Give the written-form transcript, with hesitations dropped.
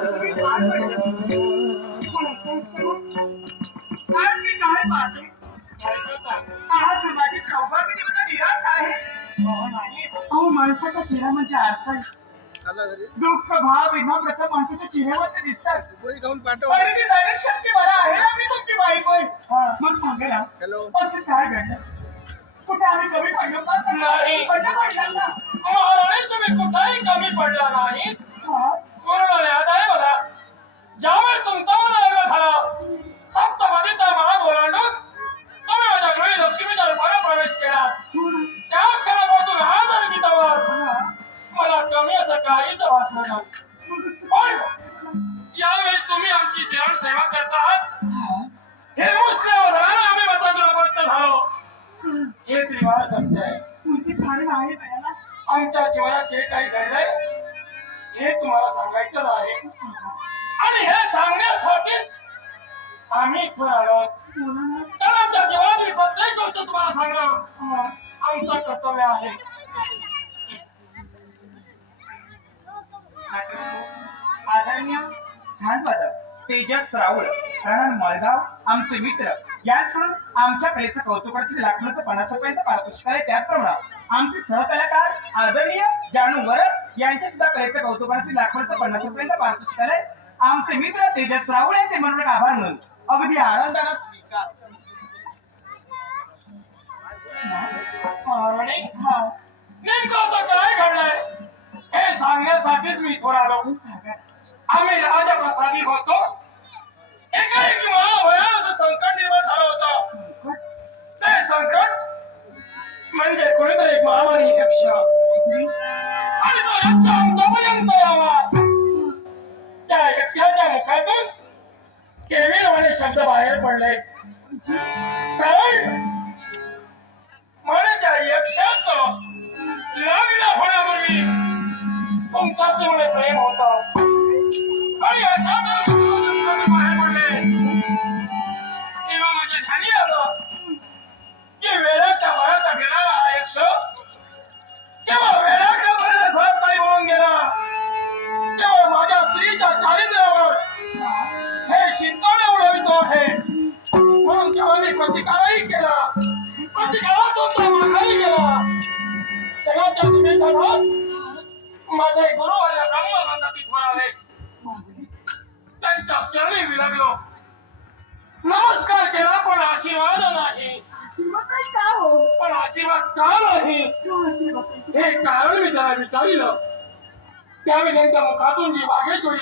आज मी काय पाहते आज माझी सौभाग्य देवता निराश आहे. अहो माणसाचा चेहरा म्हणजे आरसा आहे. दुःख भाव विनम्रता माणसाच्या चेहऱ्यावर दिसतात. परिणी जाण्यात शक्य मला आहे ना, मी तुमची बायको आहे. मग सांगा ना असं काय घडलं? कुठे आम्ही कमी पडलो का? नाही पडलं ना महाराणी, तुम्ही कुठेही कमी पडला नाही. म्हणून याद आहे मला, ज्यावेळेस तुमचा मला लग्न झाला सप्तपदीचा मला बोलावून तुम्ही माझ्या गृही लक्ष्मीच्या रूपाने प्रवेश केला. त्या क्षणापासून आज आणि तिथवर मला कमी असं काहीच वाचलं नाही. पण यावेळेस तुम्ही आमची जीवन सेवा करता आहात हे मुस्लिम आम्ही मतदारापर्यंत झालो. हे त्रिवार सत्य आहे. तुमची कारण आहे ना आमच्या जीवनात जे काही घडलंय हे तुम्हाला सांगायचं आहे. आणि हे सांगण्यासाठीच आम्ही इथून आलो. कारण आमच्या जीवनातील प्रत्येक गोष्ट तुम्हाला सांगणं आमचं कर्तव्य आहे. आदरणीय झांजवादक तेजस राऊळ राणा मळगाव आमचे मित्र याचकडून आमच्या कलेचं कौतुकाचे लाखोचं 50 रुपयांचं पारितोषिक आहे. त्याचप्रमाणे आमचे सहकलाकार आदरणीय जानू वरद यांच्या सुद्धा कलेचं कौतुकाचे लाखोचं 50 रुपयांचं पारितोषिक आहे. आमचे मित्र तेजस राऊळ यांचे मनोरक आभार म्हणून अगदी आनंदाने स्वीकार. नेमकं असं काय घडलंय हे सांगण्यासाठीच मी इथून आलो. आम्ही राजप्रसादी होतो. एकाएकी भयानक संकट निर्माण झालं होतं. ते संकट म्हणजे कोणीतरी एक महामारी यक्ष आणि तो यक्ष आमच्यापर्यंत यावा. त्या यक्षाच्या मुखातून केविलवाणे शब्द बाहेर पडले. म्हणे त्या यक्षाचं लग्न होण्यापूर्वी तुमच्याशी मला प्रेम होतं आणि अशा बाहेर पडले तेव्हा माझ्या ध्यानी आलं की वेळाच्या भरात गेणारा हा यक्ष केवळ वेळाच्या भरात सहज काही होऊन गेला. केवळ माझ्या स्त्रीच्या चारित्र्यावर हे शिंतोडे उडवितो आहे. म्हणून तेव्हा मी प्रतिकारही केला. प्रतिकारातून तो माघारी गेला. सगळ्याच्या निमिषात माझे गुरु आणि ब्रह्मनंद तिथवर आले. त्यांच्या चरणी विलगलो. नमस्कार केला पण आशीर्वाद नाही. पण आशीर्वाद का नाही हे कारण मी त्याला विचारलं. त्यावेळी त्यांच्या मुखातून जी वागेश्वरी